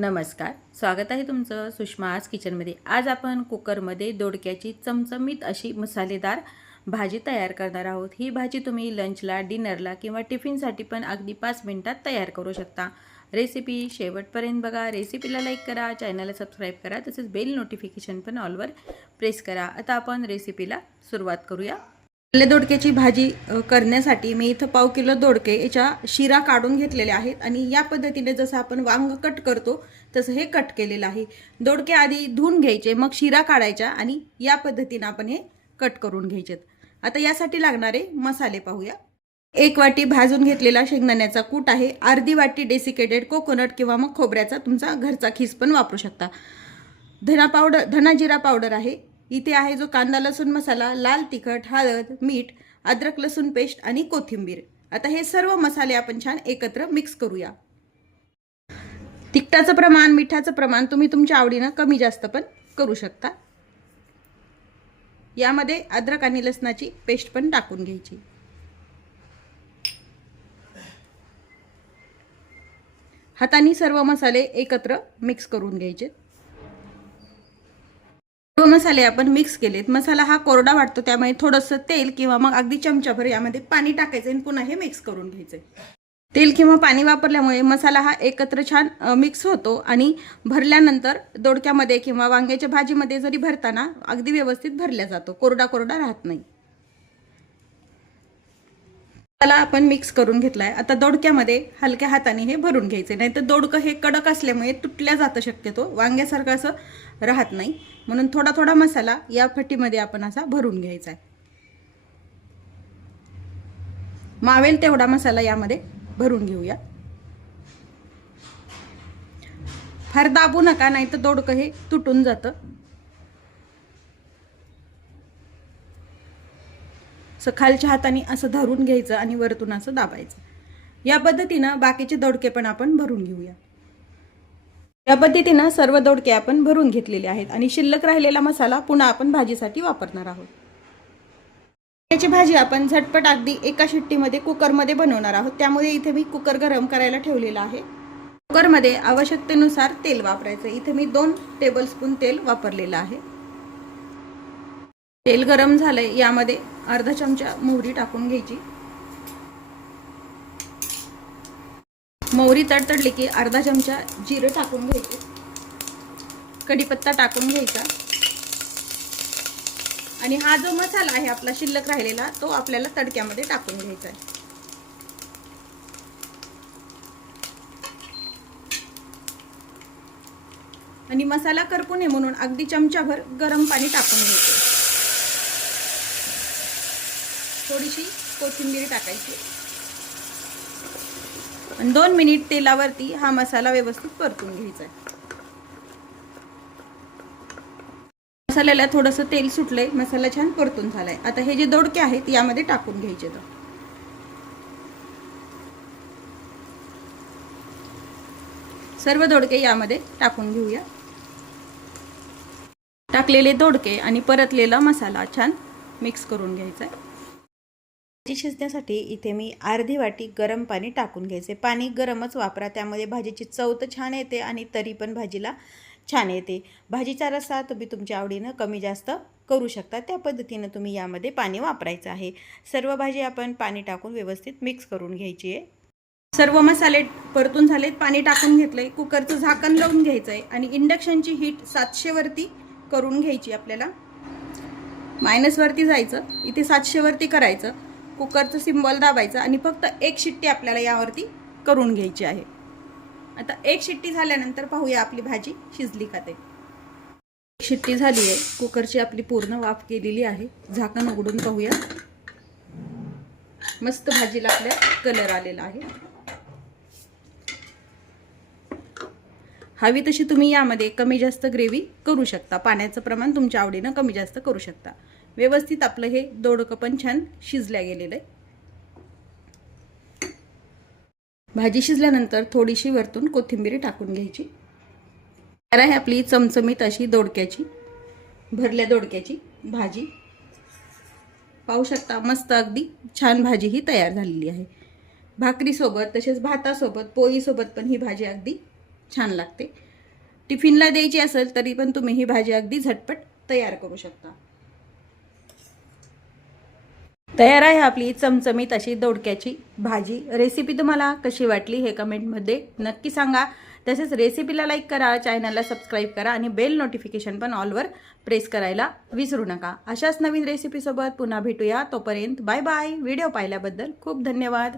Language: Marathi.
नमस्कार, स्वागत आहे तुमचं सुषमाज किचनमध्ये। आज आपण कुकरमध्ये दोडक्याची चमचमीत अशी मसालेदार भाजी तयार करणार आहोत। ही भाजी तुम्ही लंचला, डिनरला किंवा टिफिनसाठी पण अगदी 5 मिनिटात तयार करू शकता। रेसिपी शेवटपर्यंत बघा। रेसिपीला लाईक करा, चॅनलला सबस्क्राईब करा, तसेच बेल नोटिफिकेशन पण ऑलवर प्रेस करा। आता आपण रेसिपीला सुरुवात करूया। दोडक्याची भाजी करण्यासाठी मी इथं पाव किलो दोडके याच्या शिरा काढून घेतलेले आहेत आणि या पद्धतीने जसं आपण वांग कट करतो तसं हे कट केलेलं आहे। दोडके आधी धुवून घ्यायचे, मग शिरा काढायचा आणि या पद्धतीने आपण हे कट करून घ्यायचे। आता यासाठी लागणारे मसाले पाहूया। 1 वाटी भाजून घेतलेला शेंगदाण्याचा कूट आहे, अर्धी वाटी डेसिकेटेड कोकोनट किंवा मग खोबऱ्याचा तुमचा घरचा खीस पण वापरू शकता। धना जिरा पावडर आहे, इथे आहे जो कांदा लसूण मसाला, लाल तिखट, हळद, मीठ, अद्रक लसूण पेस्ट आणि कोथिंबीर। आता हे सर्व मसाले आपण छान एकत्र मिक्स करूया। तिखटाचं प्रमाण, मिठाचं प्रमाण तुम्ही तुमच्या आवडीने कमी जास्त पण करू शकता। यामध्ये अद्रक आणि लसणाची पेस्ट पण टाकून घ्यायची। हाताने सर्व मसाले एकत्र मिक्स करून घ्यायचे। मसाले आपण मिक्स केलेत। मसाला हा कोरडा वाटतो, त्यामुळे थोडंसं तेल किंवा मग अगदी चमचाभर यामध्ये पाणी टाकायचं आणि पुन्हा हे मिक्स करून घ्यायचं। तेल किंवा पाणी वापरल्यामुळे मसाला हा एकत्र छान मिक्स होतो आणि भरल्यानंतर दोडक्यामध्ये किंवा वांग्याच्या भाजीमध्ये जरी भरताना अगदी व्यवस्थित भरला जातो, कोरडा कोरडा राहत नाही। मसाला आपण मिक्स करून घेतलाय। आता दोडक्यामध्ये हलक्या हाताने हे भरून घ्यायचे, नाहीतर दोडकं हे कडक असल्यामुळे तुटल्या जातं, शक्यतो वांग्यासारखं असं राहत नाही, म्हणून थोडा थोडा मसाला या फटीमध्ये आपण असा भरून घ्यायचा आहे। मावेल तेवढा मसाला यामध्ये भरून घेऊया। फार दाबू नका, नाहीतर दोडकं हे तुटून जातं। खालच्या हाताने असं धरून घ्यायचं आणि वरतून असं दाबायचं। या पद्धतीने बाकीचे दोडके पण आपण भरून घेऊया। या पद्धतीने सर्व दोडके आपण भरून घेतलेले आहेत आणि शिल्लक राहिलेला मसाला पुन्हा आपण भाजीसाठी वापरणार आहोत। याची भाजी आपण झटपट अगदी एका शिट्टीमध्ये कुकरमध्ये बनवणार आहोत, त्यामुळे इथे मी कुकर गरम करायला ठेवलेला आहे। कुकरमध्ये आवश्यकतेनुसार तेल वापरायचं। इथे मी 2 टेबलस्पून तेल वापरलेलं आहे। तेल गरम झालंय, यामध्ये अर्धा चमचा मोहरी टाकून घ्यायची। मोहरी तडतडली की अर्धा चमचा जिरे टाकून घ्यायचे, कढीपत्ता टाकून घ्यायचा आणि हा जो मसाला आहे आपला शिल्लक राहिलेला तो आपल्याला तडक्यामध्ये टाकून घ्यायचा आहे। आणि मसाला करपू नये म्हणून अगदी चमचाभर गरम पाणी टाकून घ्यायचं। थोडीशी कोथिंबीर टाकायची आणि 2 मिनिट तेलावरती हा मसाला व्यवस्थित परतून घ्यायचा आहे। मसाल्याला थोडंसं तेल सुटलंय, मसाला छान परतून झालाय। आता हे जे दोडके आहेत यामध्ये टाकून घ्यायचे। सर्व दोडके यामध्ये टाकून घेऊया। टाकलेले दोडके आणि परतलेला मसाला छान मिक्स करून घ्यायचा आहे। भाजी शिजण्यासाठी इथे मी अर्धी वाटी गरम पाणी टाकून घ्यायचे। पाणी गरमच वापरा, त्यामध्ये भाजीची चव तर छान येते आणि तरी पण भाजीला छान येते। भाजीचा रस्सा तुम्ही तुमच्या आवडीने कमी जास्त करू शकता, त्या पद्धतीने तुम्ही यामध्ये पाणी वापरायचं आहे। सर्व भाजी आपण पाणी टाकून व्यवस्थित मिक्स करून घ्यायची आहे। सर्व मसाले परतून झालेत, पाणी टाकून घेतलंय। कुकरचं झाकण लावून घ्यायचं आहे आणि इंडक्शनची हीट 700 वरती करून घ्यायची। आपल्याला मायनस वरती जायचं, इथे 700 वरती करायचं। कुकरचं सिम्बॉल दाबायचं आणि फक्त 1 शिट्टी आपल्याला यावरती करून घ्यायची आहे। आता 1 शिट्टी झाल्यानंतर पाहूया आपली भाजी शिजली का ते। 1 शिट्टी झाली आहे, कुकरची आपली पूर्ण वाफ गेलेली आहे। झाकण उघडून पाहूया, मस्त भाजीला आपल्या कलर आलेला आहे। हवी तशी तुम्ही यामध्ये कमी जास्त ग्रेव्ही करू शकता, पाण्याचं प्रमाण तुमच्या आवडीने कमी जास्त करू शकता। व्यवस्थित आपलं हे दोडकं पण छान शिजल्या गेलेलं आहे। भाजी शिजल्यानंतर थोडीशी वरतून कोथिंबीर टाकून घ्यायची। तयार आहे आपली चमचमीत अशी भरल्या दोडक्याची भाजी। पाहू शकता, मस्त अगदी छान भाजी ही तयार झालेली आहे। भाकरी सोबत, तसेच भातासोबत, पोळी सोबत पण ही भाजी अगदी छान लागते। टिफिनला द्यायची असेल तरी पण तुम्ही ही भाजी अगदी झटपट तयार करू शकता. तयार आहे आपली चमचमीत अशी दोडक्याची भाजी. रेसिपी तुम्हाला कशी वाटली हे कमेंटमध्ये नक्की सांगा. तसेच रेसिपीला लाईक करा, चॅनलला सबस्क्राईब करा आणि बेल नोटिफिकेशन पण ऑलवर प्रेस करायला विसरू नका. अशाच नवीन रेसिपीसोबत पुन्हा भेटूया. तोपर्यंत बाय बाय. व्हिडिओ पाहिल्याबद्दल खूप धन्यवाद.